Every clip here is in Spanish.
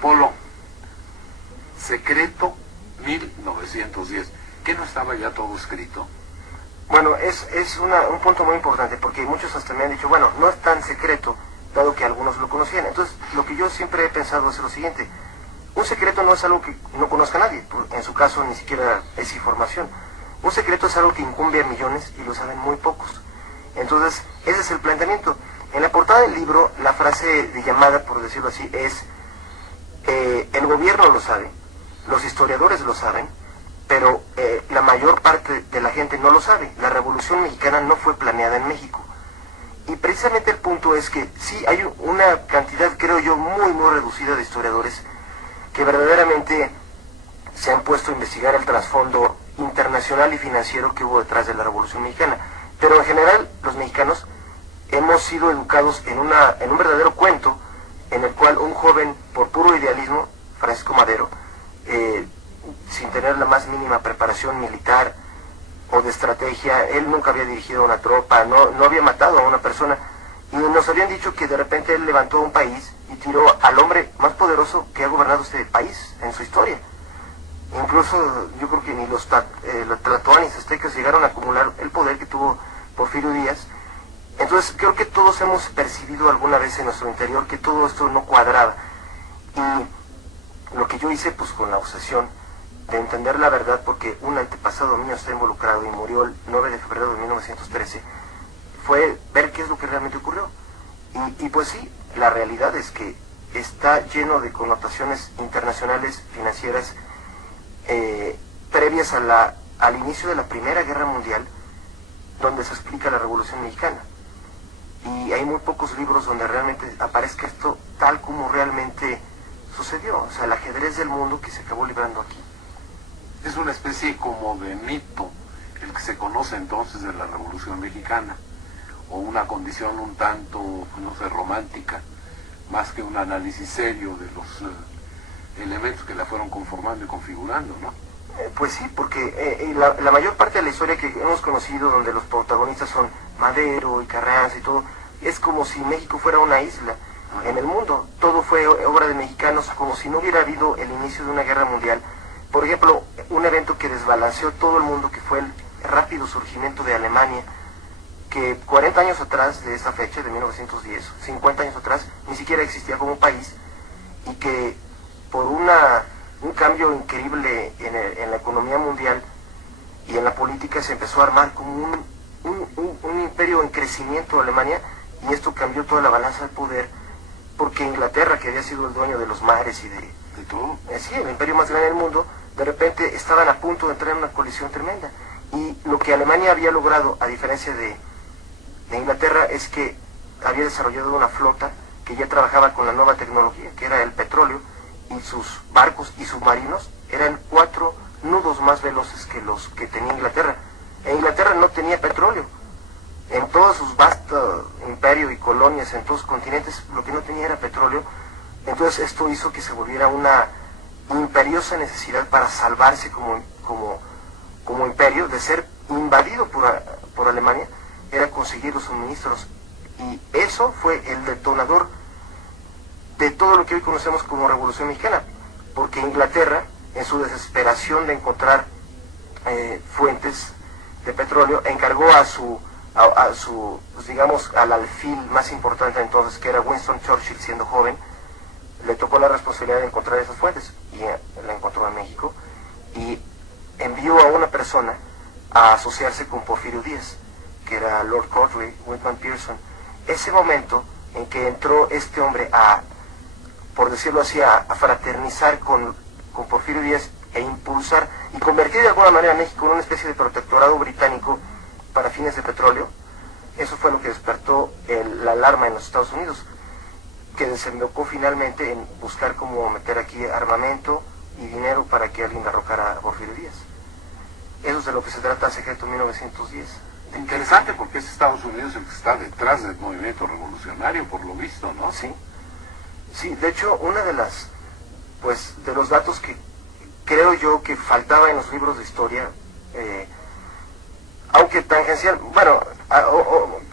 Polo, Secreto 1910. ¿Qué no estaba ya todo escrito? Bueno, es un punto muy importante, porque muchos hasta me han dicho, bueno, no es tan secreto, dado que algunos lo conocían. Entonces, lo que yo siempre he pensado es lo siguiente: un secreto no es algo que no conozca nadie, en su caso ni siquiera es información. Un secreto es algo que incumbe a millones y lo saben muy pocos. Entonces, ese es el planteamiento. En la portada del libro, la frase de llamada, por decirlo así, es: el gobierno lo sabe, los historiadores lo saben, pero la mayor parte de la gente no lo sabe. La Revolución Mexicana no fue planeada en México. Y precisamente el punto es que sí hay una cantidad, creo yo, muy reducida de historiadores que verdaderamente se han puesto a investigar el trasfondo internacional y financiero que hubo detrás de la Revolución Mexicana. Pero en general, los mexicanos hemos sido educados en un verdadero cuento en el cual un joven, por puro idealismo, Francisco Madero, sin tener la más mínima preparación militar o de estrategia, él nunca había dirigido una tropa, no había matado a una persona, y nos habían dicho que de repente él levantó un país y tiró al hombre más poderoso que ha gobernado este país en su historia. Incluso yo creo que ni los tlatoanis aztecas llegaron a acumular el poder que tuvo Porfirio Díaz. Entonces creo que todos hemos percibido alguna vez en nuestro interior que todo esto no cuadraba, y lo que yo hice, pues con la obsesión de entender la verdad, porque un antepasado mío está involucrado y murió el 9 de febrero de 1913, fue ver qué es lo que realmente ocurrió. Y pues sí, la realidad es que está lleno de connotaciones internacionales, financieras, previas al inicio de la Primera Guerra Mundial, donde se explica la Revolución Mexicana. Y hay muy pocos libros donde realmente aparezca esto tal como realmente sucedió. O sea, el ajedrez del mundo que se acabó librando aquí. Es una especie como de mito el que se conoce entonces de la Revolución Mexicana, o una condición un tanto, no sé, romántica, más que un análisis serio de los elementos que la fueron conformando y configurando, ¿no? Pues sí, porque la mayor parte de la historia que hemos conocido, donde los protagonistas son Madero y Carranza y todo, es como si México fuera una isla en el mundo. Todo fue obra de mexicanos, como si no hubiera habido el inicio de una guerra mundial. Por ejemplo, un evento que desbalanceó todo el mundo, que fue el rápido surgimiento de Alemania, que 40 años atrás de esa fecha, de 1910, 50 años atrás, ni siquiera existía como país, y que por un cambio increíble en la economía mundial y en la política se empezó a armar como un imperio en crecimiento, Alemania, y esto cambió toda la balanza del poder, porque Inglaterra, que había sido el dueño de los mares y de todo, sí, el imperio más grande del mundo, de repente estaban a punto de entrar en una colisión tremenda. Y lo que Alemania había logrado, a diferencia de Inglaterra, es que había desarrollado una flota que ya trabajaba con la nueva tecnología, que era el petróleo, y sus barcos y submarinos eran 4 nudos más veloces que los que tenía Inglaterra. E Inglaterra no tenía petróleo. En todos sus vastos imperios y colonias, en todos los continentes, lo que no tenía era petróleo. Entonces esto hizo que se volviera una imperiosa necesidad para salvarse como imperio, de ser invadido por Alemania, era conseguir los suministros. Y eso fue el detonador de todo lo que hoy conocemos como Revolución Mexicana, porque Inglaterra, en su desesperación de encontrar fuentes de petróleo, encargó pues digamos, al alfil más importante entonces, que era Winston Churchill, siendo joven, le tocó la responsabilidad de encontrar esas fuentes, y la encontró en México, y envió a una persona a asociarse con Porfirio Díaz, que era Lord Cordray, Whitman Pearson. Ese momento en que entró este hombre por decirlo así, a fraternizar con Porfirio Díaz, e impulsar y convertir de alguna manera a México en una especie de protectorado británico para fines de petróleo, eso fue lo que despertó la alarma en los Estados Unidos, que desembocó finalmente en buscar cómo meter aquí armamento y dinero para que alguien derrocara a Porfirio Díaz. Eso es de lo que se trata Secreto 1910. Interesante, porque es Estados Unidos el que está detrás del movimiento revolucionario, por lo visto, ¿no? Sí. Sí, de hecho, una de los datos que creo yo que faltaba en los libros de historia, aunque tangencial, bueno,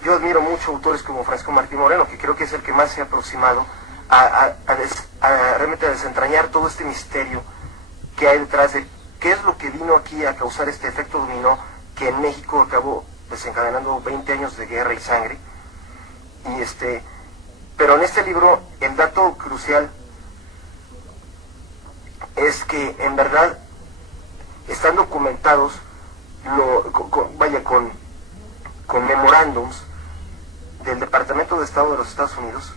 yo admiro mucho autores como Francisco Martí Moreno, que creo que es el que más se ha aproximado realmente a desentrañar todo este misterio que hay detrás de qué es lo que vino aquí a causar este efecto dominó que en México acabó desencadenando 20 años de guerra y sangre. Pero en este libro el dato crucial es que en verdad están documentados con memorándums del Departamento de Estado de los Estados Unidos,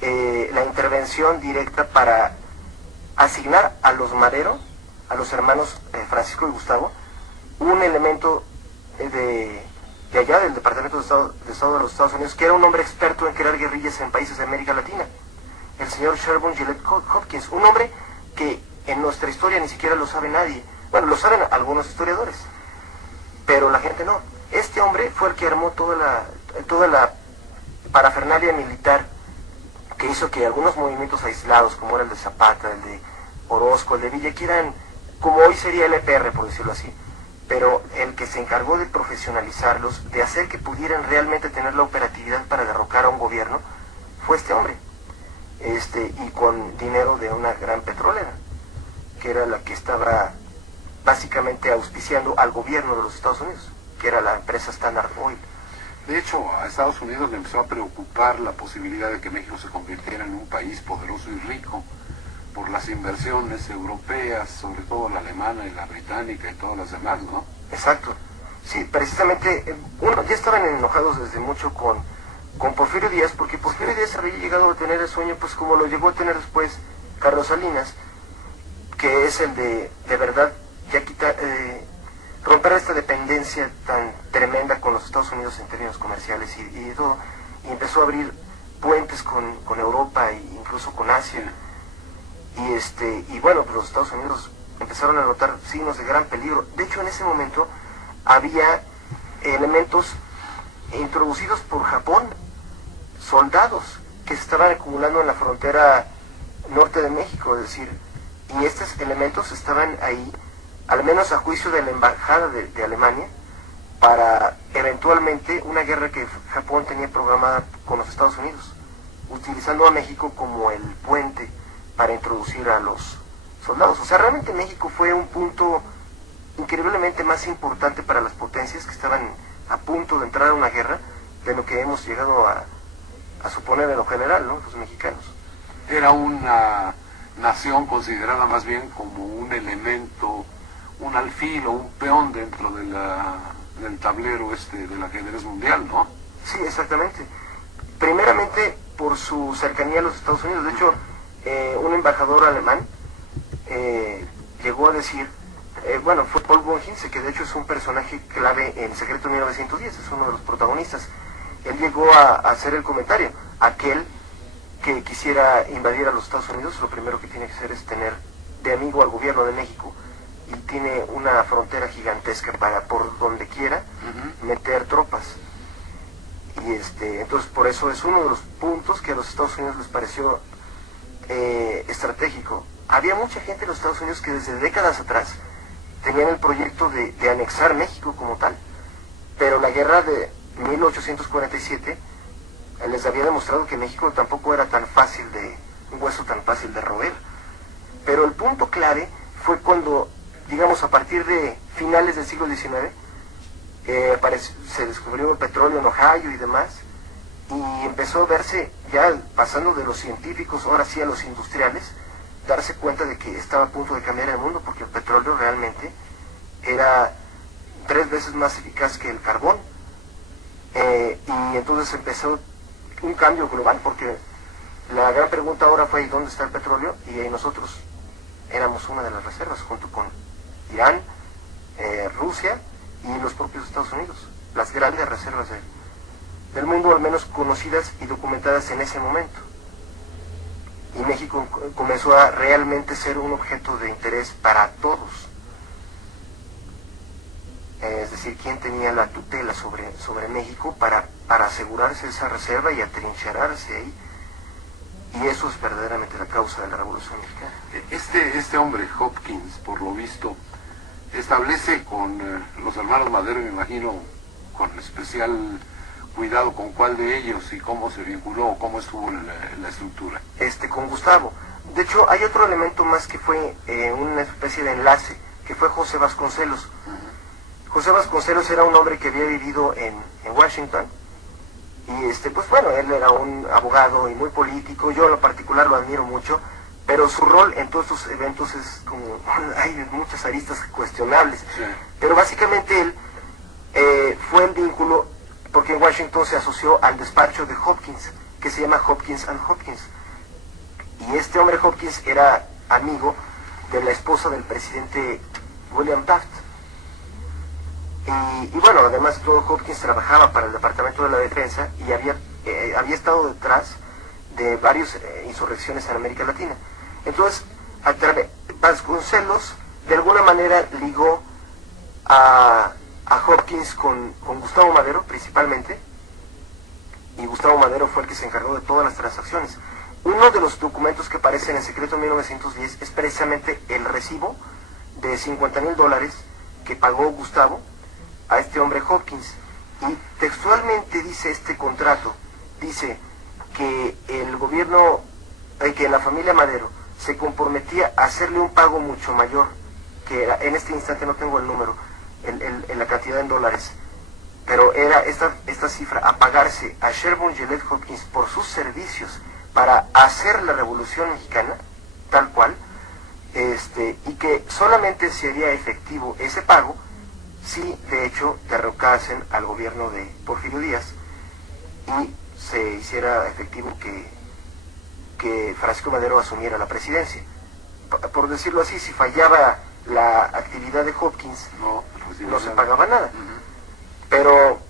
la intervención directa para asignar a los Madero, a los hermanos Francisco y Gustavo, un elemento de allá del Departamento de Estado de los Estados Unidos, que era un hombre experto en crear guerrillas en países de América Latina, el señor Sherburne Gillette Hopkins, un hombre que en nuestra historia ni siquiera lo sabe nadie. Bueno, lo saben algunos historiadores, pero la gente no. Este hombre fue el que armó toda la parafernalia militar que hizo que algunos movimientos aislados, como era el de Zapata, el de Orozco, el de Villa, que eran como hoy sería el EPR, por decirlo así, pero el que se encargó de profesionalizarlos, de hacer que pudieran realmente tener la operatividad para derrocar a un gobierno, fue este hombre, y con dinero de una gran petrolera, que era la que estaba básicamente auspiciando al gobierno de los Estados Unidos, que era la empresa Standard Oil. De hecho, a Estados Unidos le empezó a preocupar la posibilidad de que México se convirtiera en un país poderoso y rico por las inversiones europeas, sobre todo la alemana y la británica y todas las demás, ¿no? Exacto. Sí, precisamente, ya estaban enojados desde mucho con Porfirio Díaz, porque Porfirio Díaz había llegado a tener el sueño, pues como lo llegó a tener después Carlos Salinas, que es el de verdad, ya romper esta dependencia tan tremenda con los Estados Unidos en términos comerciales y todo, y empezó a abrir puentes con Europa e incluso con Asia. Y bueno, pues los Estados Unidos empezaron a notar signos de gran peligro. De hecho, en ese momento había elementos introducidos por Japón, soldados que se estaban acumulando en la frontera norte de México, es decir, y estos elementos estaban ahí, al menos a juicio de la embajada de Alemania, para eventualmente una guerra que Japón tenía programada con los Estados Unidos, utilizando a México como el puente para introducir a los soldados. O sea, realmente México fue un punto increíblemente más importante para las potencias que estaban a punto de entrar a una guerra de lo que hemos llegado a suponer en lo general, ¿no? Los mexicanos. Era una nación considerada más bien como un elemento, un alfil o un peón dentro de del tablero del ajedrez mundial, ¿no? Sí, exactamente. Primeramente por su cercanía a los Estados Unidos. De hecho, un embajador alemán llegó a decir, fue Paul von Hinze, que de hecho es un personaje clave en Secreto 1910, es uno de los protagonistas. Él llegó a hacer el comentario: aquel que quisiera invadir a los Estados Unidos, lo primero que tiene que hacer es tener de amigo al gobierno de México, y tiene una frontera gigantesca para por donde quiera meter tropas. Y entonces por eso es uno de los puntos que a los Estados Unidos les pareció estratégico. Había mucha gente en los Estados Unidos que desde décadas atrás tenían el proyecto de anexar México como tal, pero la guerra de 1847 les había demostrado que México tampoco era tan fácil un hueso tan fácil de roer. Pero el punto clave fue cuando, digamos, a partir de finales del siglo XIX, se descubrió el petróleo en Ohio y demás, y empezó a verse, ya pasando de los científicos, ahora sí a los industriales, darse cuenta de que estaba a punto de cambiar el mundo, porque el petróleo realmente era 3 veces más eficaz que el carbón. Y entonces empezó un cambio global, porque la gran pregunta ahora fue: ¿y dónde está el petróleo? Y nosotros éramos una de las reservas, junto con Irán, Rusia y los propios Estados Unidos, las grandes reservas del mundo, al menos conocidas y documentadas en ese momento. Y México comenzó a realmente ser un objeto de interés para todos. Es decir, quién tenía la tutela sobre México para asegurarse esa reserva y atrincherarse ahí. Y eso es verdaderamente la causa de la Revolución Mexicana. Este hombre, Hopkins, por lo visto, establece con los hermanos Madero, me imagino, con especial cuidado con cuál de ellos y cómo se vinculó o cómo estuvo la estructura. Con Gustavo. De hecho, hay otro elemento más que fue una especie de enlace, que fue José Vasconcelos. José Vasconcelos era un hombre que había vivido en Washington, y pues bueno, él era un abogado y muy político, yo en lo particular lo admiro mucho, pero su rol en todos estos eventos es como, hay muchas aristas cuestionables, Sí. pero básicamente él fue el vínculo, porque en Washington se asoció al despacho de Hopkins, que se llama Hopkins and Hopkins, y este hombre Hopkins era amigo de la esposa del presidente William Taft. Y bueno, además todo Hopkins trabajaba para el Departamento de la Defensa y había estado detrás de varias insurrecciones en América Latina. Entonces, Vasconcelos de alguna manera ligó a Hopkins con Gustavo Madero principalmente, y Gustavo Madero fue el que se encargó de todas las transacciones. Uno de los documentos que aparece en el secreto en 1910 es precisamente el recibo de $50,000 que pagó Gustavo a este hombre Hopkins, y textualmente dice este contrato, dice que el gobierno, que la familia Madero se comprometía a hacerle un pago mucho mayor, que era, en este instante no tengo el número, en la cantidad en dólares, pero era esta cifra, a pagarse a Sherburne Gillette Hopkins por sus servicios para hacer la Revolución Mexicana, tal cual, y que solamente sería efectivo ese pago si de hecho derrocasen al gobierno de Porfirio Díaz y se hiciera efectivo que Francisco Madero asumiera la presidencia. Por decirlo así, si fallaba la actividad de Hopkins, no se pagaba nada. Pero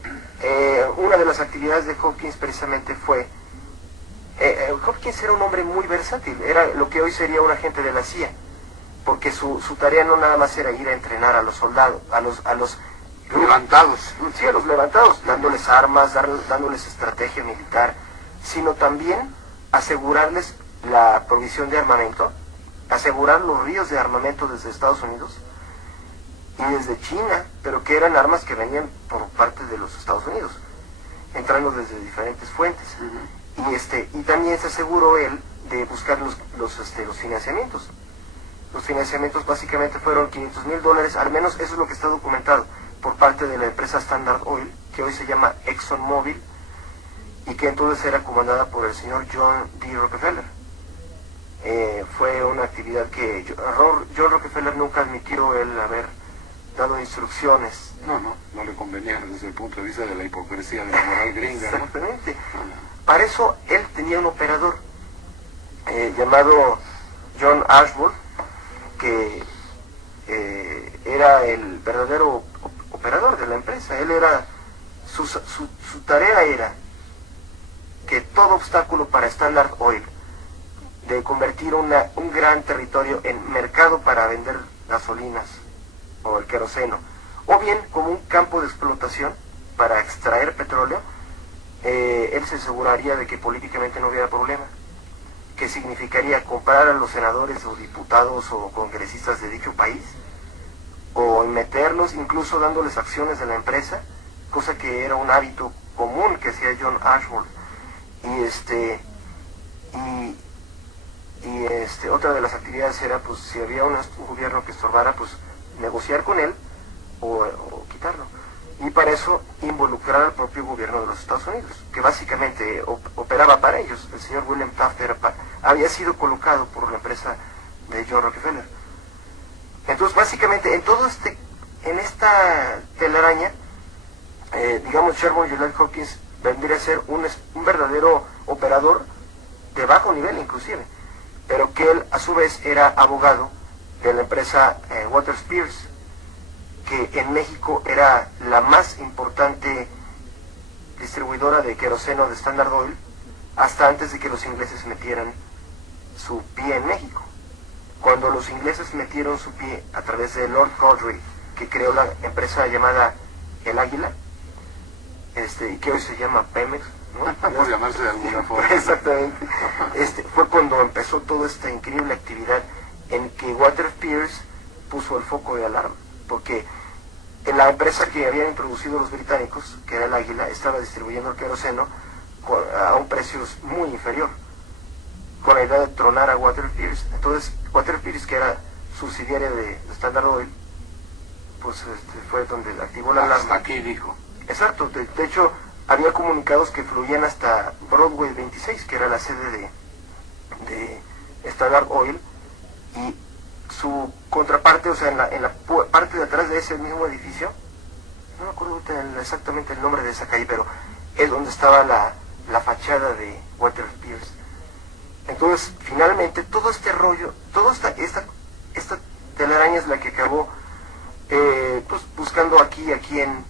una de las actividades de Hopkins precisamente fue... Hopkins era un hombre muy versátil, era lo que hoy sería un agente de la CIA, porque su tarea no nada más era ir a entrenar a los soldados, a los levantados. Sí, a los levantados, dándoles armas, dándoles estrategia militar, sino también asegurarles la provisión de armamento, asegurar los ríos de armamento desde Estados Unidos y desde China, pero que eran armas que venían por parte de los Estados Unidos, entrando desde diferentes fuentes. Y también se aseguró él de buscar los financiamientos. Los financiamientos básicamente fueron $500,000, al menos eso es lo que está documentado, por parte de la empresa Standard Oil, que hoy se llama ExxonMobil, y que entonces era comandada por el señor John D. Rockefeller. Fue una actividad que John Rockefeller nunca admitió él haber dado instrucciones. No le convenía desde el punto de vista de la hipocresía de la moral gringa. Exactamente. Para eso él tenía un operador llamado John Ashworth, que era el verdadero operador de la empresa. Él era su tarea era que todo obstáculo para Standard Oil de convertir un gran territorio en mercado para vender gasolinas o el queroseno, o bien como un campo de explotación para extraer petróleo, él se aseguraría de que políticamente no hubiera problema, que significaría comprar a los senadores o diputados o congresistas de dicho país, o meterlos incluso dándoles acciones de la empresa, cosa que era un hábito común que hacía John Ashworth. Otra de las actividades era, pues, si había un gobierno que estorbara, pues negociar con él o quitarlo. Y para eso involucrar al propio gobierno de los Estados Unidos, que básicamente operaba para ellos. El señor William Taft había sido colocado por la empresa de John Rockefeller. Entonces, básicamente, en esta telaraña, digamos, Sherburne Gillette Hopkins vendría a ser un verdadero operador de bajo nivel inclusive, pero que él a su vez era abogado de la empresa Walter Spears, que en México era la más importante distribuidora de queroseno de Standard Oil, hasta antes de que los ingleses metieran su pie en México. Cuando los ingleses metieron su pie a través de Lord Cowdray, que creó la empresa llamada El Águila, y que hoy se llama Pemex, ¿no? Por llamarse de alguna forma. Exactamente. Fue cuando empezó toda esta increíble actividad en que Walter Pierce puso el foco de alarma, porque en la empresa que habían introducido los británicos, que era el Águila, estaba distribuyendo el queroseno a un precio muy inferior, con la idea de tronar a Walter Pierce. Entonces, Walter Pierce, que era subsidiaria de Standard Oil, pues fue donde activó la alarma. Hasta aquí dijo. Exacto, de hecho, había comunicados que fluían hasta Broadway 26, que era la sede de Standard Oil, y su contraparte, o sea, en la parte de atrás de ese mismo edificio, no me acuerdo exactamente el nombre de esa calle, pero es donde estaba la fachada de Walter Pierce. Entonces, finalmente, todo este rollo, toda esta telaraña es la que acabó pues buscando a quien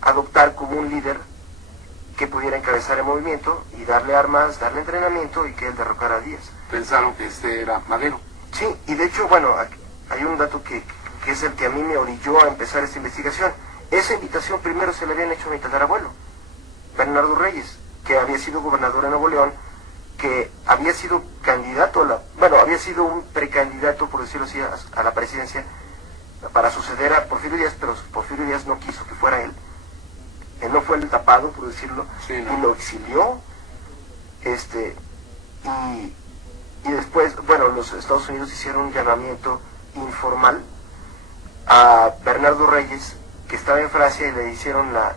adoptar como un líder que pudiera encabezar el movimiento y darle armas, darle entrenamiento y que él derrocara a Díaz. Pensaron que este era Madero. Sí, y de hecho, bueno, hay un dato que es el que a mí me orilló a empezar esta investigación. Esa invitación primero se le habían hecho a mi tatarabuelo, Bernardo Reyes, que había sido gobernador de Nuevo León, que había sido candidato había sido un precandidato, por decirlo así, a la presidencia para suceder a Porfirio Díaz, pero Porfirio Díaz no quiso que fuera él. Él no fue el tapado, por decirlo, sí, ¿no? Y lo exilió, y después, bueno, los Estados Unidos hicieron un llamamiento informal a Bernardo Reyes, que estaba en Francia, y le hicieron la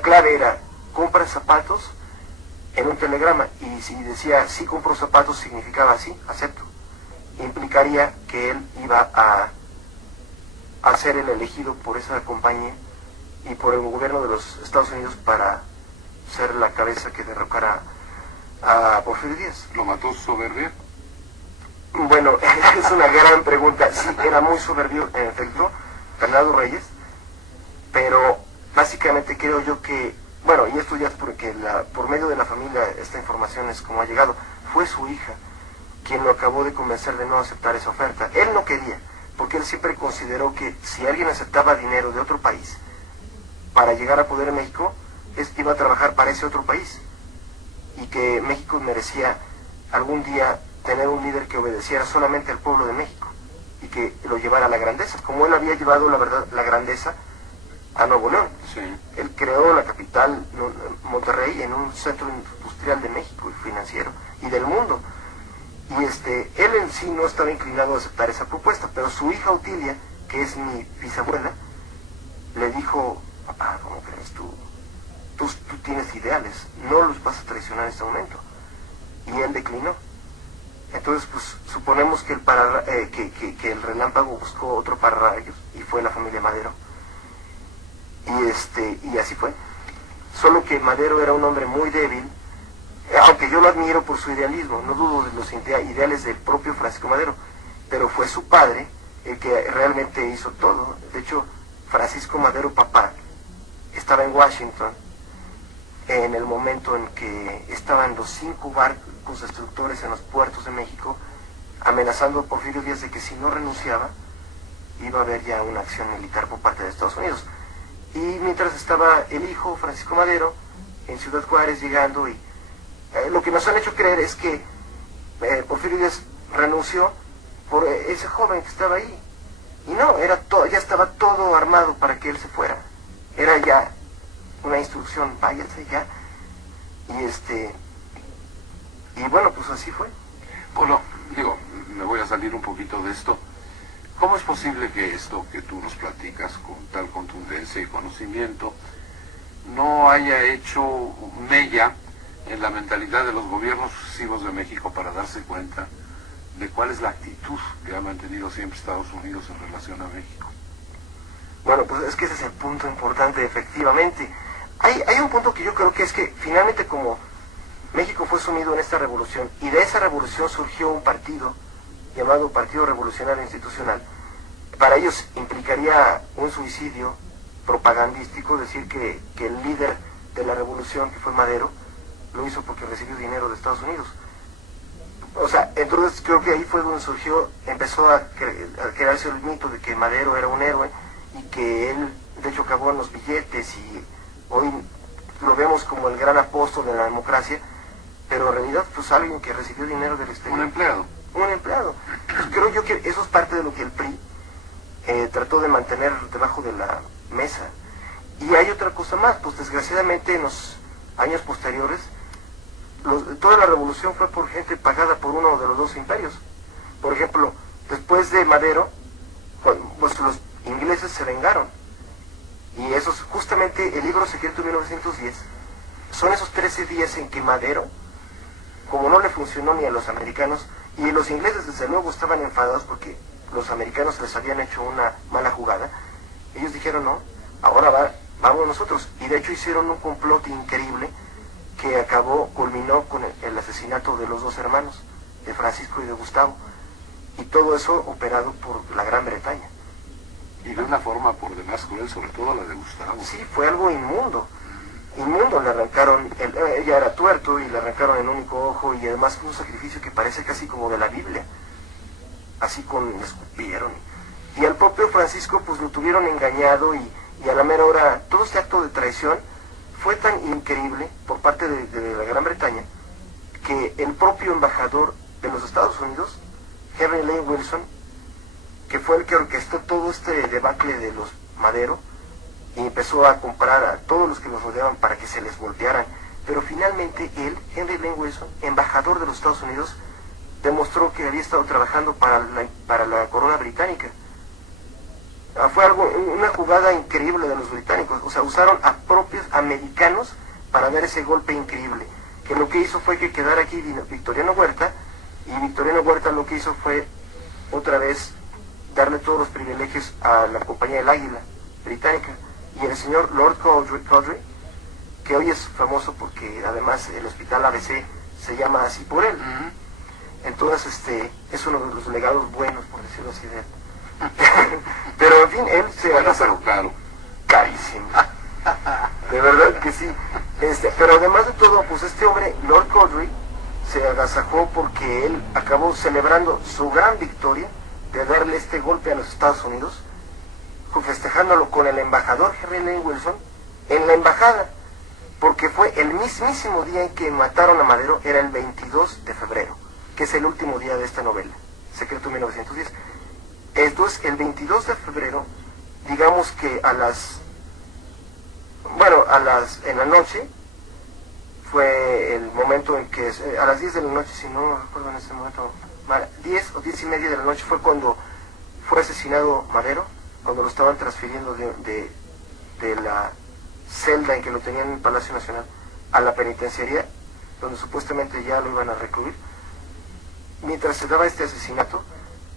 clave era, compra zapatos, en un telegrama, y si decía sí compro zapatos, significaba sí, acepto. Implicaría que él iba a ser el elegido por esa compañía y por el gobierno de los Estados Unidos para ser la cabeza que derrocara a Porfirio Díaz. ¿Lo mató su soberbia? Bueno, es una gran pregunta. Sí, era muy soberbio, en efecto, Bernardo Reyes, pero básicamente creo yo que, bueno, y esto ya es porque por medio de la familia esta información es como ha llegado, fue su hija quien lo acabó de convencer de no aceptar esa oferta. Él no quería, porque él siempre consideró que si alguien aceptaba dinero de otro país para llegar a poder en México, iba a trabajar para ese otro país, y que México merecía algún día tener un líder que obedeciera solamente al pueblo de México y que lo llevara a la grandeza, como él había llevado la grandeza a Nuevo León. Sí. Él creó la capital, Monterrey, en un centro industrial de México y financiero y del mundo. Y él en sí no estaba inclinado a aceptar esa propuesta, pero su hija Otilia, que es mi bisabuela, le dijo: papá, ¿cómo crees tú tienes ideales, no los vas a traicionar en este momento? Y él declinó. Entonces, pues, suponemos que el relámpago buscó otro pararrayos, y fue la familia Madero. Y así fue. Solo que Madero era un hombre muy débil, aunque yo lo admiro por su idealismo, no dudo de los ideales del propio Francisco Madero, pero fue su padre el que realmente hizo todo. De hecho, Francisco Madero, papá, estaba en Washington en el momento en que estaban los 5 barcos destructores en los puertos de México, amenazando a Porfirio Díaz de que si no renunciaba, iba a haber ya una acción militar por parte de Estados Unidos. Y mientras estaba el hijo, Francisco Madero, en Ciudad Juárez llegando, y lo que nos han hecho creer es que Porfirio Díaz renunció por ese joven que estaba ahí. Y no, ya estaba todo armado para que él se fuera. Era ya una instrucción, váyase ya. Y bueno, pues así fue. Bueno, digo, me voy a salir un poquito de esto. ¿Cómo es posible que esto que tú nos platicas con tal contundencia y conocimiento no haya hecho mella en la mentalidad de los gobiernos sucesivos de México para darse cuenta de cuál es la actitud que ha mantenido siempre Estados Unidos en relación a México? Bueno, pues es que ese es el punto importante, efectivamente. Hay un punto que yo creo que es que finalmente, como México fue sumido en esta revolución, y de esa revolución surgió un partido llamado Partido Revolucionario Institucional, para ellos implicaría un suicidio propagandístico, decir que el líder de la revolución, que fue Madero, lo hizo porque recibió dinero de Estados Unidos. O sea, entonces creo que ahí fue donde empezó a crearse el mito de que Madero era un héroe, y que él, de hecho, acabó en los billetes, y hoy lo vemos como el gran apóstol de la democracia, pero en realidad, pues, alguien que recibió dinero del exterior. Un empleado. Un empleado. Pues creo yo que eso es parte de lo que el PRI trató de mantener debajo de la mesa. Y hay otra cosa más, pues desgraciadamente en los años posteriores, toda la revolución fue por gente pagada por uno de los dos imperios. Por ejemplo, después de Madero, pues los ingleses se vengaron. Y esos, justamente el libro secreto de 1910, son esos 13 días en que Madero, como no le funcionó ni a los americanos, y los ingleses desde luego estaban enfadados porque los americanos les habían hecho una mala jugada, ellos dijeron no, ahora vamos nosotros. Y de hecho hicieron un complot increíble que culminó con el asesinato de los dos hermanos, de Francisco y de Gustavo. Y todo eso operado por la Gran Bretaña. Y de una forma por demás cruel, sobre todo la de Gustavo. Sí, fue algo inmundo. Inmundo, le arrancaron, ella era tuerto y le arrancaron el único ojo, y además un sacrificio que parece casi como de la Biblia. Así le escupieron. Y al propio Francisco pues lo tuvieron engañado, y a la mera hora todo este acto de traición fue tan increíble por parte de la Gran Bretaña que el propio embajador de los Estados Unidos, Henry Lane Wilson, que fue el que orquestó todo este debacle de los Madero, y empezó a comprar a todos los que los rodeaban para que se les voltearan. Pero finalmente él, Henry Lane Wilson, embajador de los Estados Unidos, demostró que había estado trabajando para la corona británica. Fue una jugada increíble de los británicos. O sea, usaron a propios americanos para dar ese golpe increíble. Que lo que hizo fue que quedara aquí Victoriano Huerta, y Victoriano Huerta lo que hizo fue otra vez darle todos los privilegios a la Compañía del Águila británica. Y el señor Lord Cowdray, que hoy es famoso porque además el hospital ABC se llama así por él. Entonces es uno de los legados buenos, por decirlo así, de él. Pero en fin, él se pero caro. Carísimo. De verdad que sí. Pero además de todo, pues este hombre, Lord Cowdray, se agasajó porque él acabó celebrando su gran victoria de darle este golpe a los Estados Unidos, festejándolo con el embajador Henry Lane Wilson en la embajada, porque fue el mismísimo día en que mataron a Madero, era el 22 de febrero, que es el último día de esta novela, Secreto 1910. Entonces, el 22 de febrero, digamos que en la noche, fue el momento en que, a las 10 de la noche, si no recuerdo en ese momento, 10 o 10 y media de la noche fue cuando fue asesinado Madero, cuando lo estaban transfiriendo de la celda en que lo tenían en el Palacio Nacional a la penitenciaría, donde supuestamente ya lo iban a recluir. Mientras se daba este asesinato,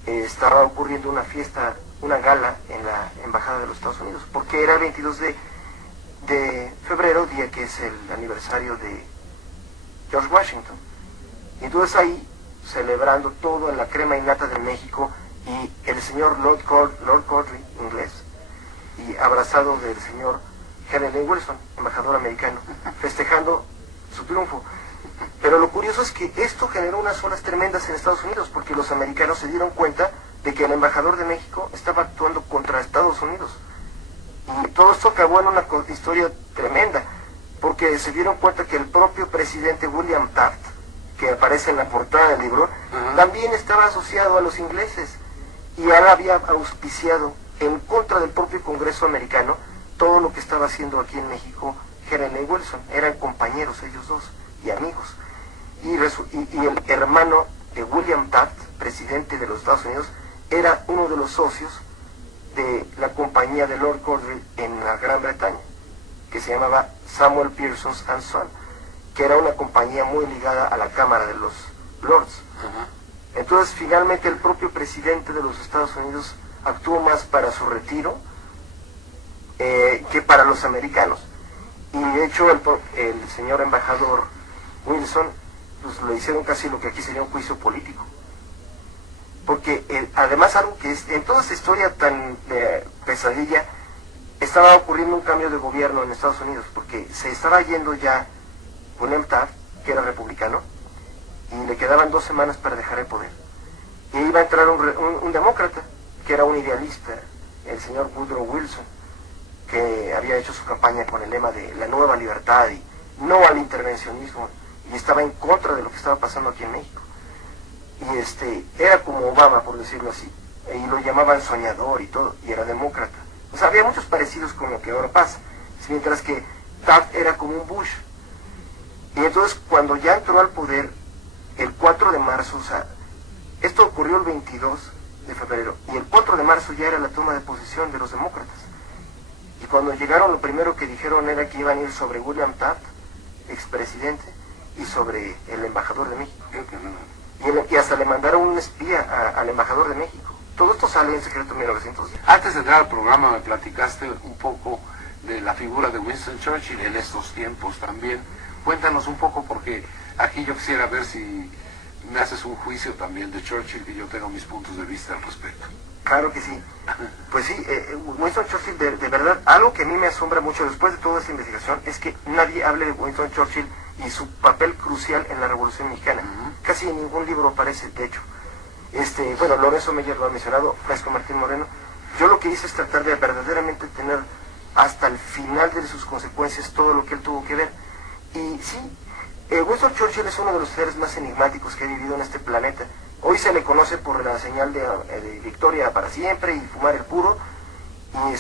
estaba ocurriendo una fiesta, una gala en la Embajada de los Estados Unidos, porque era el 22 de febrero, día que es el aniversario de George Washington. Y entonces ahí, celebrando todo en la crema innata de México, y el señor Lord Cowdray, inglés, y abrazado del señor Henry Lane Wilson, embajador americano, festejando su triunfo. Pero lo curioso es que esto generó unas olas tremendas en Estados Unidos, porque los americanos se dieron cuenta de que el embajador de México estaba actuando contra Estados Unidos. Y todo esto acabó en una historia tremenda, porque se dieron cuenta que el propio presidente William Taft, que aparece en la portada del libro, también estaba asociado a los ingleses, y él había auspiciado en contra del propio Congreso americano todo lo que estaba haciendo aquí en México Henry Lane Wilson. Eran compañeros ellos dos y amigos. Y el hermano de William Taft, presidente de los Estados Unidos, era uno de los socios de la compañía de Lord Cowdray en la Gran Bretaña, que se llamaba Samuel Pearson and Son, que era una compañía muy ligada a la Cámara de los Lords. Entonces finalmente el propio presidente de los Estados Unidos actuó más para su retiro que para los americanos. Y de hecho el señor embajador Wilson, pues le hicieron casi lo que aquí sería un juicio político. Porque además algo que es, en toda esta historia tan pesadilla, estaba ocurriendo un cambio de gobierno en Estados Unidos, porque se estaba yendo ya William Taft, que era republicano, y le quedaban 2 semanas para dejar el poder. Y iba a entrar un demócrata, que era un idealista, el señor Woodrow Wilson, que había hecho su campaña con el lema de la nueva libertad y no al intervencionismo, y estaba en contra de lo que estaba pasando aquí en México. Y era como Obama, por decirlo así. y lo llamaban soñador y todo, y era demócrata. O sea, había muchos parecidos con lo que ahora pasa, mientras que Taft era como un Bush. Y entonces cuando ya entró al poder, el 4 de marzo, o sea, esto ocurrió el 22 de febrero, y el 4 de marzo ya era la toma de posesión de los demócratas. Y cuando llegaron, lo primero que dijeron era que iban a ir sobre William Taft, expresidente, y sobre el embajador de México. Y hasta le mandaron un espía al embajador de México. Todo esto sale en secreto en 1910. Antes de entrar al programa me platicaste un poco de la figura de Winston Churchill en estos tiempos también. Cuéntanos un poco, porque aquí yo quisiera ver si me haces un juicio también de Churchill, que yo tengo mis puntos de vista al respecto. Claro que sí. Pues sí, Winston Churchill, de verdad, algo que a mí me asombra mucho después de toda esta investigación es que nadie hable de Winston Churchill y su papel crucial en la Revolución Mexicana. Casi en ningún libro aparece, de hecho. Bueno, Lorenzo Meyer lo ha mencionado, Francisco Martín Moreno. Yo lo que hice es tratar de verdaderamente tener hasta el final de sus consecuencias todo lo que él tuvo que ver. Y sí, Winston Churchill es uno de los seres más enigmáticos que ha vivido en este planeta. Hoy se le conoce por la señal de victoria para siempre y fumar el puro, y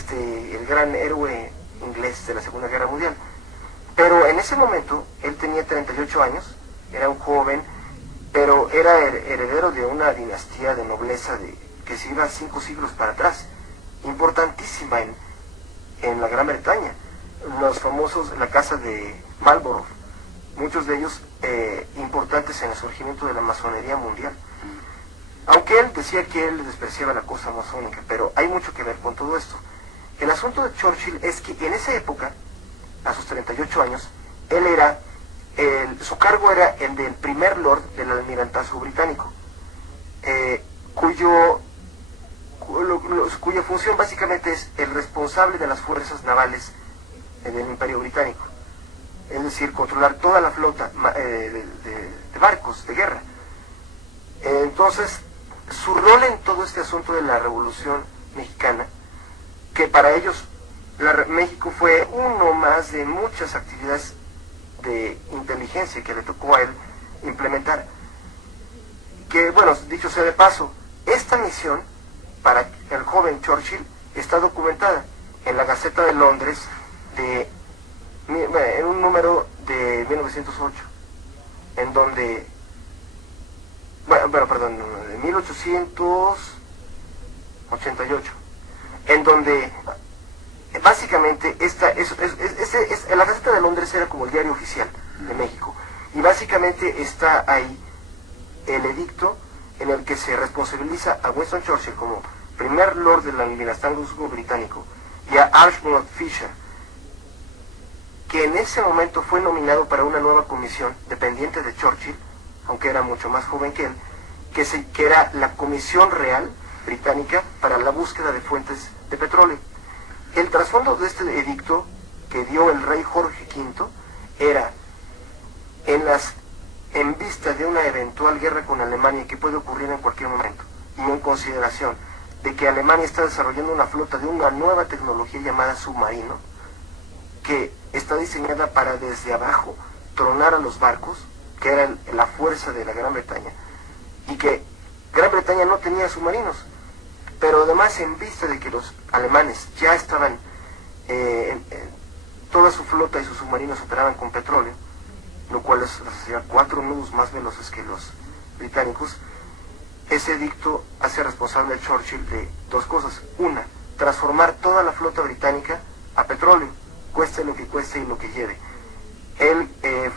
el gran héroe inglés de la Segunda Guerra Mundial. Pero en ese momento él tenía 38 años, era un joven, pero era heredero de una dinastía de nobleza que se iba 5 siglos para atrás, importantísima en la Gran Bretaña. Los famosos, la casa de Marlborough, muchos de ellos importantes en el surgimiento de la masonería mundial. Aunque él decía que él despreciaba la cosa masónica, pero hay mucho que ver con todo esto. El asunto de Churchill es que en esa época, a sus 38 años, él era, su cargo era el del primer lord del almirantazgo británico, cuya función básicamente es el responsable de las fuerzas navales del Imperio Británico. Es decir, controlar toda la flota de barcos de guerra. Entonces, su rol en todo este asunto de la Revolución Mexicana, que para ellos México fue uno más de muchas actividades de inteligencia que le tocó a él implementar. Que, bueno, dicho sea de paso, esta misión para el joven Churchill está documentada en la Gaceta de Londres en un número de 1908, en donde, de 1888, en donde básicamente la Gaceta de Londres era como el diario oficial de México, y básicamente está ahí el edicto en el que se responsabiliza a Winston Churchill como primer lord del almirantazgo británico y a Archibald Fisher, que en ese momento fue nominado para una nueva comisión dependiente de Churchill, aunque era mucho más joven que él, que era la Comisión Real Británica para la búsqueda de fuentes de petróleo. El trasfondo de este edicto que dio el rey Jorge V era en vista de una eventual guerra con Alemania que puede ocurrir en cualquier momento, y en consideración de que Alemania está desarrollando una flota de una nueva tecnología llamada submarino, que está diseñada para desde abajo tronar a los barcos, que era la fuerza de la Gran Bretaña, y que Gran Bretaña no tenía submarinos, pero además en vista de que los alemanes ya estaban, toda su flota y sus submarinos operaban con petróleo, lo cual hacía 4 nudos más veloces que los británicos, ese edicto hace responsable a Churchill de 2 cosas. Una, transformar toda la flota británica a petróleo, cueste lo que cueste y lo que lleve. Él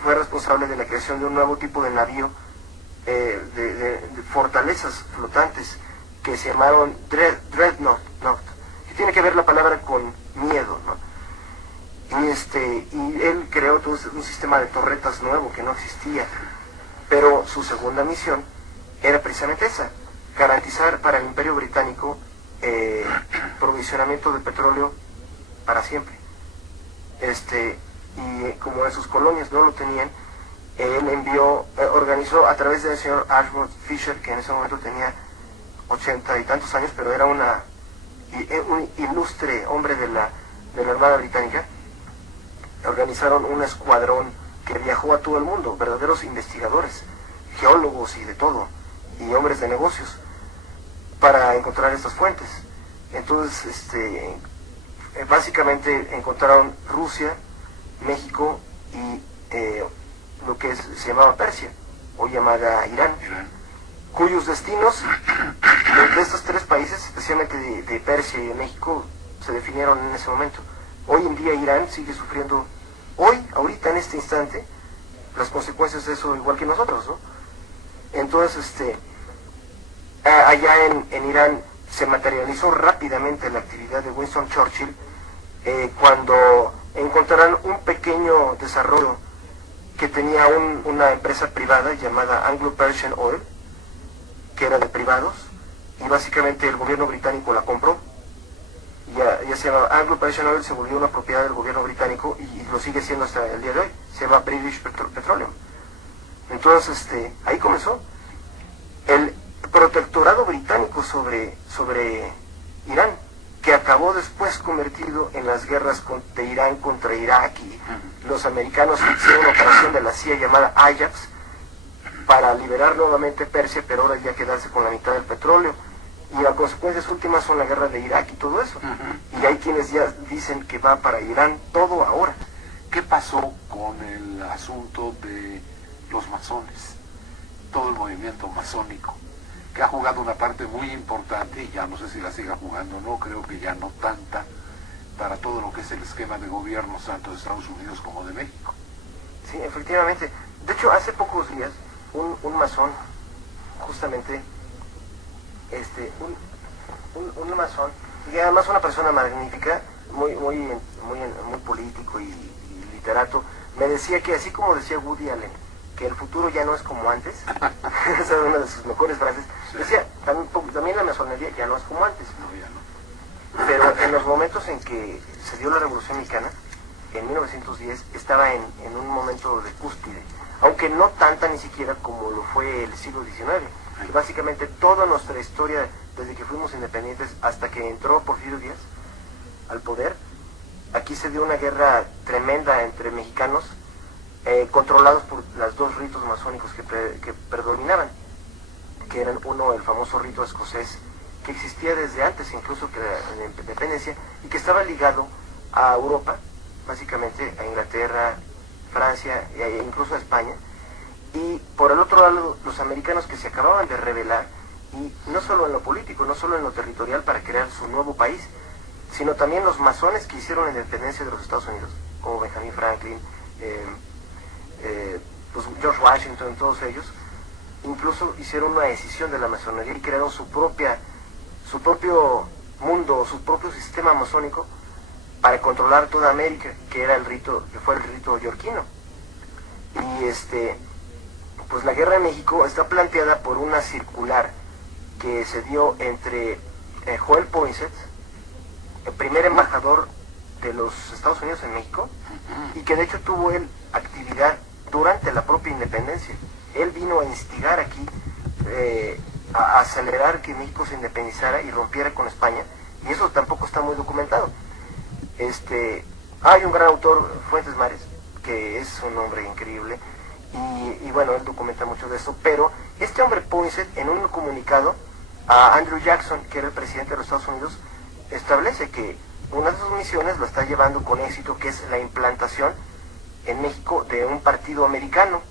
fue responsable de la creación de un nuevo tipo de navío, de fortalezas flotantes, que se llamaron Dreadnought, que tiene que ver la palabra con miedo, ¿no? Y él creó todo un sistema de torretas nuevo que no existía, pero su segunda misión era precisamente esa: garantizar para el Imperio Británico provisionamiento de petróleo para siempre. Y como en sus colonias no lo tenían, él organizó a través del señor Archibald Fisher, que en ese momento tenía 80 y tantos años, pero era un ilustre hombre de la Armada Británica. Organizaron un escuadrón que viajó a todo el mundo, verdaderos investigadores, geólogos y de todo, y hombres de negocios, para encontrar estas fuentes. Entonces, básicamente encontraron Rusia, México y lo que se llamaba Persia, o llamada Irán, cuyos destinos de estos tres países, especialmente de Persia y de México, se definieron en ese momento. Hoy en día Irán sigue sufriendo, ahorita en este instante, las consecuencias de eso igual que nosotros, ¿no? Entonces, allá en Irán se materializó rápidamente la actividad de Winston Churchill cuando encontraron un pequeño desarrollo que tenía una empresa privada llamada Anglo-Persian Oil, que era de privados, y básicamente el gobierno británico la compró. Ya se llama Anglo-Persian Oil, se volvió una propiedad del gobierno británico y lo sigue siendo hasta el día de hoy. Se llama British Petroleum. Entonces, ahí comenzó el protectorado británico sobre Irán, que acabó después convertido en las guerras de Irán contra Irak, y los americanos hicieron una operación de la CIA llamada Ajax para liberar nuevamente Persia, pero ahora ya quedarse con la mitad del petróleo. Y las consecuencias últimas son la guerra de Irak y todo eso. Y hay quienes ya dicen que va para Irán todo ahora. ¿Qué pasó con el asunto de los masones? Todo el movimiento masónico, que ha jugado una parte muy importante, y ya no sé si la siga jugando o no, creo que ya no tanta, para todo lo que es el esquema de gobierno tanto de Estados Unidos como de México. Sí, efectivamente. De hecho, hace pocos días, un masón, justamente, un masón, y además una persona magnífica, muy político y literato, me decía que, así como decía Woody Allen, que el futuro ya no es como antes, esa es una de sus mejores frases, sí. Decía, también la masonería ya no es como antes. No, ya no. Pero en los momentos en que se dio la Revolución Mexicana, en 1910, estaba en un momento de cúspide, aunque no tanta ni siquiera como lo fue el siglo XIX. Que básicamente toda nuestra historia, desde que fuimos independientes hasta que entró Porfirio Díaz al poder, aquí se dio una guerra tremenda entre mexicanos, controlados por los dos ritos masónicos que predominaban, que eran uno, el famoso rito escocés, que existía desde antes incluso que la independencia, y que estaba ligado a Europa, básicamente a Inglaterra, Francia e incluso a España. Y por el otro lado, los americanos, que se acababan de rebelar, y no solo en lo político, no solo en lo territorial para crear su nuevo país, sino también los masones que hicieron la independencia de los Estados Unidos, como Benjamin Franklin, pues George Washington, todos ellos, incluso hicieron una decisión de la masonería y crearon su propio mundo, su propio sistema masónico para controlar toda América, que fue el rito yorquino. Y pues la guerra de México está planteada por una circular que se dio entre Joel Poinsett, el primer embajador de los Estados Unidos en México, y que de hecho tuvo él actividad durante la propia independencia. Él vino a instigar aquí, a acelerar que México se independizara y rompiera con España, y eso tampoco está muy documentado. Hay un gran autor, Fuentes Mares, que es un hombre increíble, y bueno, él documenta mucho de eso, pero este hombre Poinsett, en un comunicado a Andrew Jackson, que era el presidente de los Estados Unidos, establece que una de sus misiones lo está llevando con éxito, que es la implantación en México de un partido americano,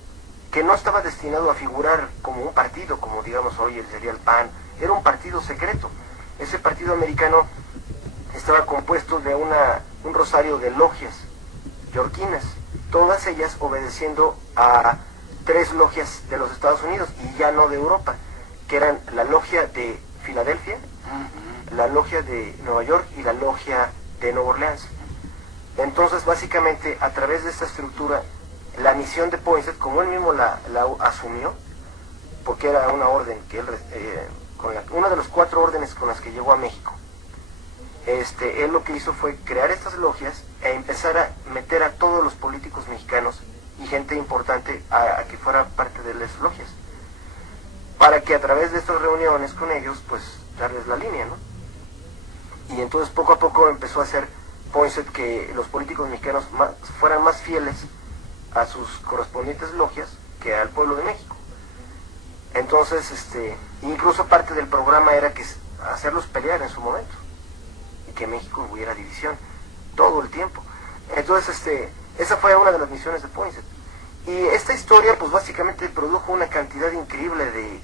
que no estaba destinado a figurar como un partido, como digamos hoy sería el PAN, era un partido secreto. Ese partido americano estaba compuesto de un rosario de logias yorquinas, todas ellas obedeciendo a 3 logias de los Estados Unidos y ya no de Europa, que eran la logia de Filadelfia, la logia de Nueva York y la logia de Nueva Orleans. Entonces, básicamente, a través de esta estructura, la misión de Poinsett, como él mismo la asumió, porque era una orden que él, una de los 4 órdenes con las que llegó a México, él lo que hizo fue crear estas logias e empezar a meter a todos los políticos mexicanos y gente importante a que fuera parte de las logias, para que a través de estas reuniones con ellos, pues, darles la línea, ¿no? Y entonces poco a poco empezó a hacer Poinsett que los políticos mexicanos fueran más fieles a sus correspondientes logias que al pueblo de México. Entonces, incluso parte del programa era que hacerlos pelear en su momento y que México hubiera división todo el tiempo. Entonces, esa fue una de las misiones de Poinsett. Y esta historia, pues básicamente produjo una cantidad increíble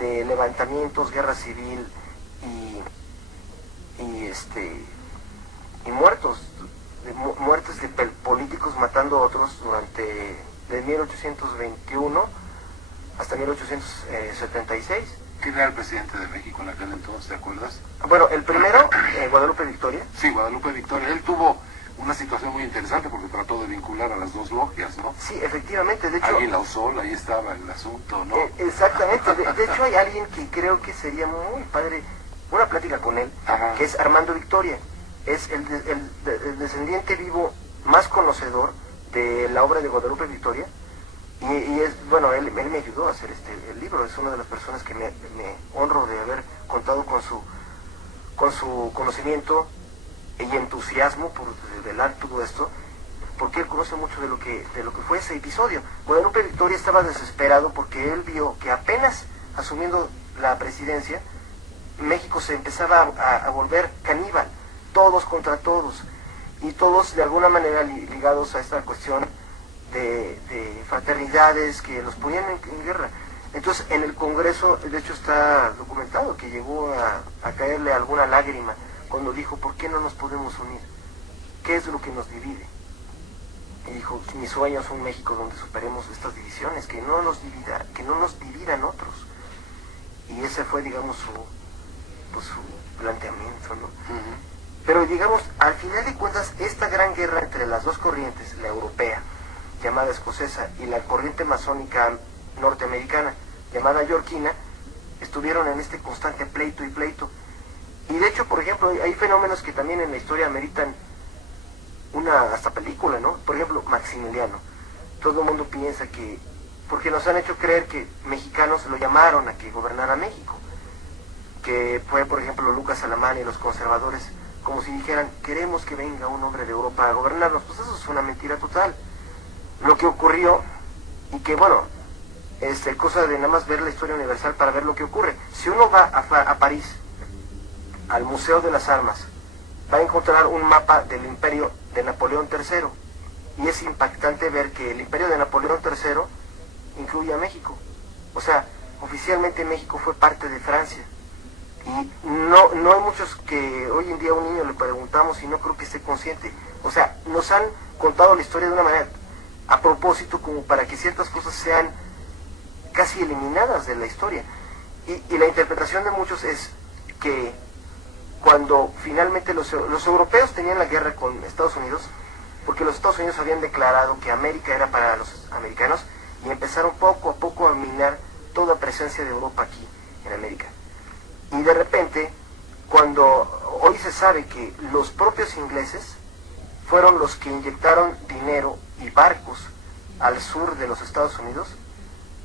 de levantamientos, guerra civil y muertos, muertes de políticos matando a otros durante de 1821 hasta 1876. ¿Quién era el presidente de México en aquel entonces, te acuerdas? Bueno, el primero, Guadalupe Victoria. Sí, Guadalupe Victoria. Él tuvo una situación muy interesante porque trató de vincular a las dos logias, ¿no? Sí, efectivamente, de hecho... Águila o Sol, ahí estaba el asunto, ¿no? Exactamente, de hecho hay alguien que creo que sería muy padre, una plática con él, Ajá. que es Armando Victoria. Es el descendiente vivo más conocedor de la obra de Guadalupe Victoria. Y es, bueno, él me ayudó a hacer el libro, es una de las personas que me honro de haber contado con su conocimiento y entusiasmo por revelar todo esto, porque él conoce mucho de lo que fue ese episodio. Guadalupe Victoria estaba desesperado porque él vio que apenas asumiendo la presidencia, México se empezaba a volver caníbal, todos contra todos, y todos de alguna manera ligados a esta cuestión de fraternidades que los ponían en guerra. Entonces en el Congreso, de hecho está documentado que llegó a caerle alguna lágrima cuando dijo, ¿por qué no nos podemos unir? ¿Qué es lo que nos divide? Y dijo, mi sueño es un México donde superemos estas divisiones, que no nos dividan otros. Y ese fue, digamos, su planteamiento, ¿no? Uh-huh. Pero digamos, al final de cuentas, esta gran guerra entre las dos corrientes, la europea, llamada escocesa, y la corriente masónica norteamericana, llamada yorquina, estuvieron en este constante pleito y pleito. Y de hecho, por ejemplo, hay fenómenos que también en la historia ameritan hasta película, ¿no? Por ejemplo, Maximiliano. Todo el mundo piensa que, porque nos han hecho creer que mexicanos lo llamaron a que gobernara México, que fue, por ejemplo, Lucas Alamán y los conservadores, como si dijeran, queremos que venga un hombre de Europa a gobernarnos. Pues eso es una mentira total. Lo que ocurrió, y que bueno, es cosa de nada más ver la historia universal para ver lo que ocurre. Si uno va a París, al Museo de las Armas, va a encontrar un mapa del imperio de Napoleón III, y es impactante ver que el imperio de Napoleón III incluye a México. O sea, oficialmente México fue parte de Francia. Y no hay muchos que hoy en día a un niño le preguntamos y no creo que esté consciente. O sea, nos han contado la historia de una manera a propósito como para que ciertas cosas sean casi eliminadas de la historia. Y la interpretación de muchos es que cuando finalmente los europeos tenían la guerra con Estados Unidos, porque los Estados Unidos habían declarado que América era para los americanos, y empezaron poco a poco a minar toda presencia de Europa aquí en América. Y de repente, cuando hoy se sabe que los propios ingleses fueron los que inyectaron dinero y barcos al sur de los Estados Unidos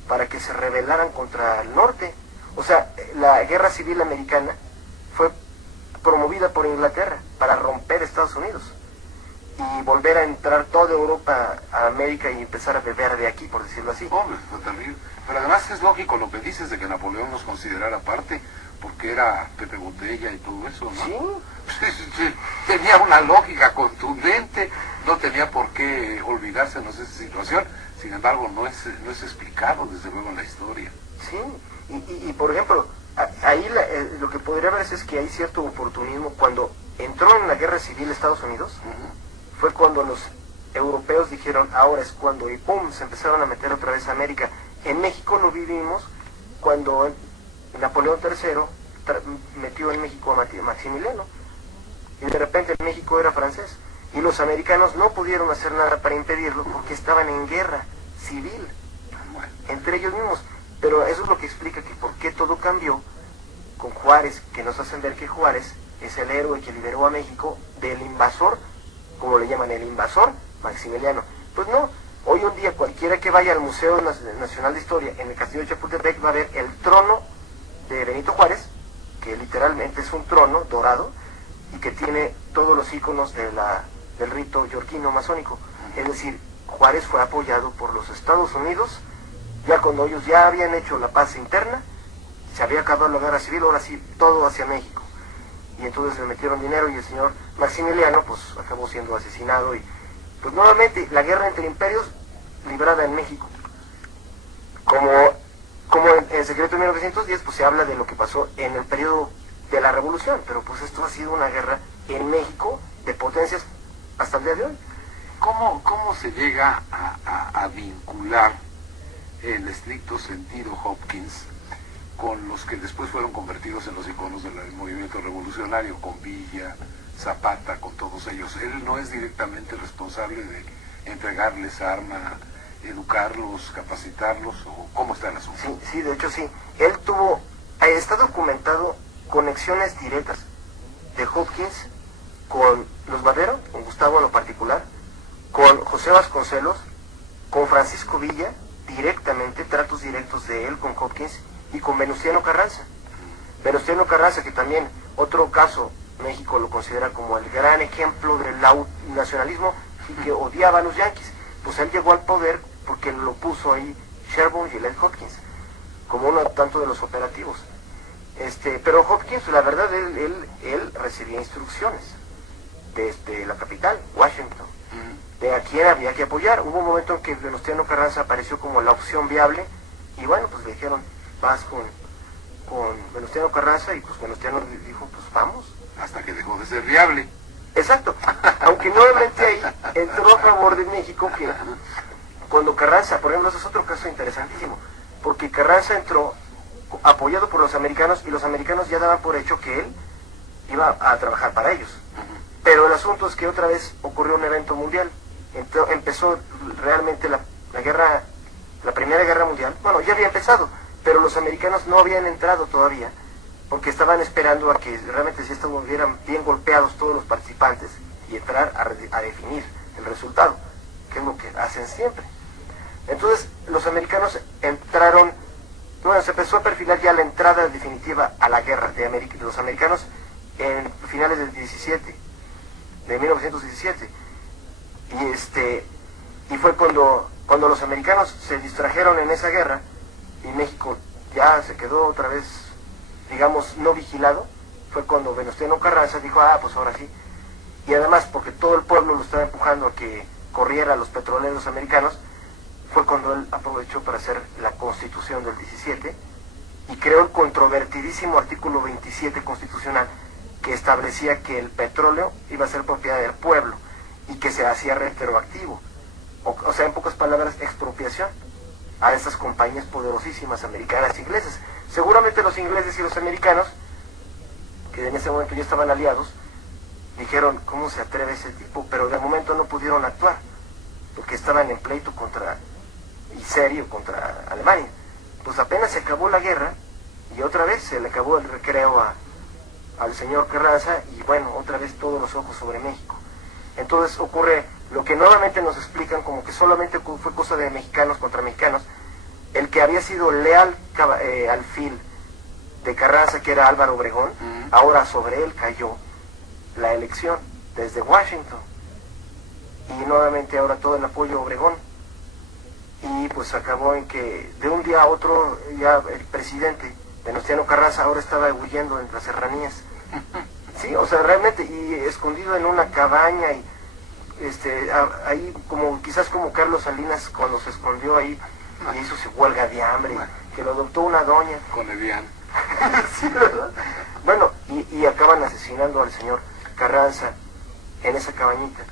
para que se rebelaran contra el norte. O sea, la guerra civil americana fue promovida por Inglaterra para romper Estados Unidos y volver a entrar toda Europa a América y empezar a beber de aquí, por decirlo así. Hombre, fue terrible. Pero además es lógico lo que dices de que Napoleón nos considerara parte, porque era Pepe Botella y todo eso, ¿no? Sí. Sí, tenía una lógica contundente, no tenía por qué olvidársenos de esa situación. Sin embargo, no es explicado desde luego en la historia. Sí, y por ejemplo, ahí lo que podría verse es que hay cierto oportunismo. Cuando entró en la guerra civil Estados Unidos, fue cuando los europeos dijeron, ahora es cuando, y pum, se empezaron a meter otra vez a América. En México lo vivimos cuando Napoleón III metió en México a Maximiliano, y de repente México era francés, y los americanos no pudieron hacer nada para impedirlo porque estaban en guerra civil entre ellos mismos. Pero eso es lo que explica que por qué todo cambió con Juárez, que nos hacen ver que Juárez es el héroe que liberó a México del invasor, como le llaman, el invasor Maximiliano. Pues no, hoy en día cualquiera que vaya al Museo Nacional de Historia en el Castillo de Chapultepec va a ver el trono de Benito Juárez, que literalmente es un trono dorado y que tiene todos los íconos del rito yorquino masónico. Es decir, Juárez fue apoyado por los Estados Unidos Ya cuando ellos ya habían hecho la paz interna, se había acabado la guerra civil, ahora sí, todo hacia México. Y entonces le metieron dinero y el señor Maximiliano pues acabó siendo asesinado y pues nuevamente la guerra entre imperios librada en México. Como en El secreto de 1910 pues se habla de lo que pasó en el periodo de la revolución, pero pues esto ha sido una guerra en México de potencias hasta el día de hoy. ¿Cómo se llega a vincular en estricto sentido Hopkins con los que después fueron convertidos en los iconos del movimiento revolucionario, con Villa, Zapata, con todos ellos? Él no es directamente responsable de entregarles arma, educarlos, capacitarlos, ¿o cómo está el asunto? Sí, de hecho sí. Él está documentado conexiones directas de Hopkins con los Madero, con Gustavo en lo particular, con José Vasconcelos, con Francisco Villa, directamente, tratos directos de él con Hopkins, y con Venustiano Carranza. Venustiano Carranza, que también, otro caso, México lo considera como el gran ejemplo del nacionalismo y que odiaba a los yanquis. Pues él llegó al poder porque lo puso ahí Sherburne y Led Hopkins, como uno tanto de los operativos. Pero Hopkins, la verdad, él recibía instrucciones desde la capital, Washington, de a quién había que apoyar. Hubo un momento en que Venustiano Carranza apareció como la opción viable, y bueno, pues le dijeron, vas con Venustiano Carranza, y pues Venustiano dijo, pues vamos. Hasta que dejó de ser viable. Exacto, aunque nuevamente ahí entró a favor de México, que cuando Carranza, por ejemplo, ese es otro caso interesantísimo, porque Carranza entró apoyado por los americanos, y los americanos ya daban por hecho que él iba a trabajar para ellos. Pero el asunto es que otra vez ocurrió un evento mundial. Empezó realmente la Primera Guerra Mundial. Bueno, ya había empezado, pero los americanos no habían entrado todavía, porque estaban esperando a que realmente si estuvieran bien golpeados todos los participantes y entrar a definir el resultado, que es lo que hacen siempre. Entonces, los americanos entraron, bueno, se empezó a perfilar ya la entrada definitiva a la guerra de los americanos en finales del 1917. Y fue cuando los americanos se distrajeron en esa guerra y México ya se quedó otra vez, digamos, no vigilado, fue cuando Venustiano Carranza dijo, pues ahora sí. Y además, porque todo el pueblo lo estaba empujando a que corriera a los petroleros americanos, fue cuando él aprovechó para hacer la Constitución del 17 y creó el controvertidísimo artículo 27 constitucional, que establecía que el petróleo iba a ser propiedad del pueblo y que se hacía retroactivo, o sea, en pocas palabras, expropiación a estas compañías poderosísimas americanas e inglesas. Seguramente los ingleses y los americanos, que en ese momento ya estaban aliados, dijeron, ¿cómo se atreve ese tipo? Pero de momento no pudieron actuar, porque estaban en pleito serio contra Alemania. Pues apenas se acabó la guerra, y otra vez se le acabó el recreo al señor Carranza, y bueno, otra vez todos los ojos sobre México. Entonces ocurre lo que nuevamente nos explican como que solamente fue cosa de mexicanos contra mexicanos. El que había sido leal alfil de Carranza, que era Álvaro Obregón, ahora sobre él cayó la elección desde Washington, y nuevamente ahora todo el apoyo a Obregón, y pues acabó en que de un día a otro ya el presidente Venustiano Carranza ahora estaba huyendo entre las serranías. Sí, o sea, realmente, y escondido en una cabaña, y ahí quizás como Carlos Salinas cuando se escondió ahí y hizo su huelga de hambre, que lo adoptó una doña. Con Evian. Sí, ¿verdad? Bueno, y acaban asesinando al señor Carranza en esa cabañita.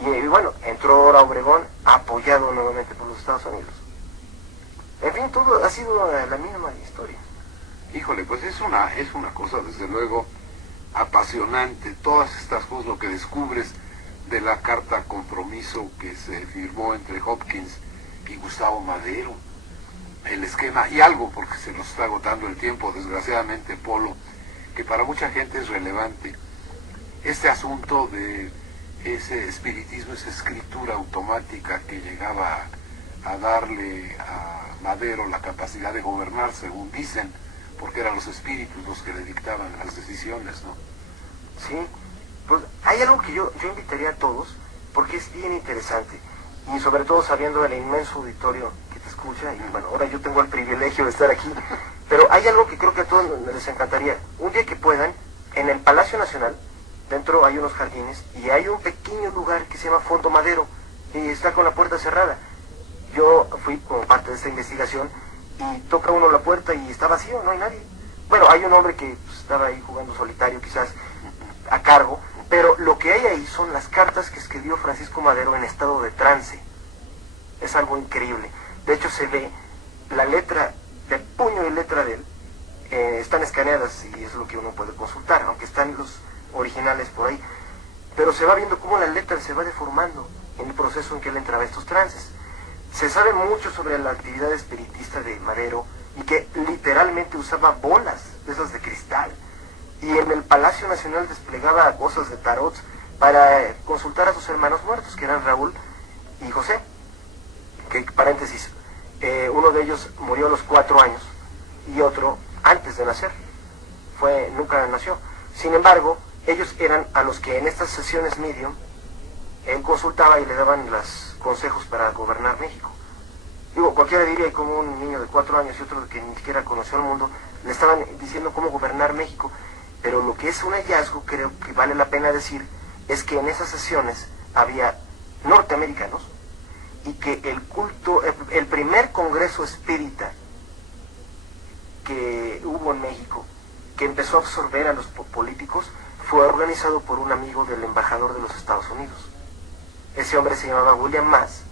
Y bueno, entró ahora Obregón, apoyado nuevamente por los Estados Unidos. En fin, todo ha sido la misma historia. Híjole, pues es una cosa desde luego apasionante, todas estas cosas, lo que descubres de la carta compromiso que se firmó entre Hopkins y Gustavo Madero, el esquema, y algo, porque se nos está agotando el tiempo, desgraciadamente, Polo, que para mucha gente es relevante, este asunto de ese espiritismo, esa escritura automática que llegaba a darle a Madero la capacidad de gobernar, según dicen, porque eran los espíritus los que le dictaban las decisiones, ¿no? Sí, pues hay algo que yo invitaría a todos, porque es bien interesante, y sobre todo sabiendo el inmenso auditorio que te escucha. escucha, y bueno, ahora yo tengo el privilegio de estar aquí, pero hay algo que creo que a todos les encantaría. Un día que puedan, en el Palacio Nacional, dentro hay unos jardines, y hay un pequeño lugar que se llama Fondo Madero, y está con la puerta cerrada. Yo fui como parte de esta investigación, y toca uno la puerta y está vacío, no hay nadie. Bueno, hay un hombre que pues, estaba ahí jugando solitario, quizás a cargo, pero lo que hay ahí son las cartas que escribió Francisco Madero en estado de trance. Es algo increíble. De hecho, se ve la letra, de puño y letra de él, están escaneadas y es lo que uno puede consultar, aunque están los originales por ahí. Pero se va viendo cómo la letra se va deformando en el proceso en que él entraba a estos trances. Se sabe mucho sobre la actividad espiritista de Madero y que literalmente usaba bolas de esas de cristal. Y en el Palacio Nacional desplegaba cosas de tarot para consultar a sus hermanos muertos, que eran Raúl y José. Que, paréntesis, uno de ellos murió a los 4 años y otro antes de nacer. Nunca nació. Sin embargo, ellos eran a los que en estas sesiones medium él consultaba y le daban los consejos para gobernar México. Digo, cualquiera diría, como un niño de 4 años y otro que ni siquiera conoció al mundo, le estaban diciendo cómo gobernar México. Pero lo que es un hallazgo, creo que vale la pena decir, es que en esas sesiones había norteamericanos y que el primer congreso espírita que hubo en México, que empezó a absorber a los políticos, fue organizado por un amigo del embajador de los Estados Unidos. Ese hombre se llamaba William Mass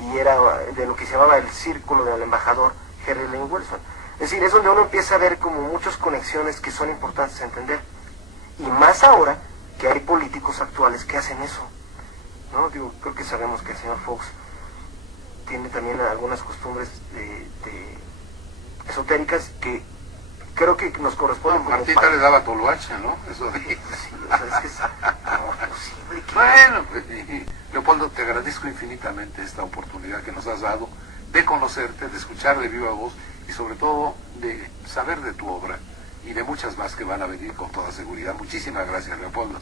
y era de lo que se llamaba el círculo del embajador Henry Lane Wilson. Es decir, es donde uno empieza a ver como muchas conexiones que son importantes a entender. Y más ahora que hay políticos actuales que hacen eso. ¿No? Digo, creo que sabemos que el señor Fox tiene también algunas costumbres esotéricas que creo que nos corresponden. No, Martita le daba toloache, ¿no? Eso de... Sí, o sea, es que es posible que... Bueno, pues, Leopoldo, te agradezco infinitamente esta oportunidad que nos has dado de conocerte, de escuchar de viva voz y sobre todo de saber de tu obra y de muchas más que van a venir con toda seguridad. Muchísimas gracias, Leopoldo.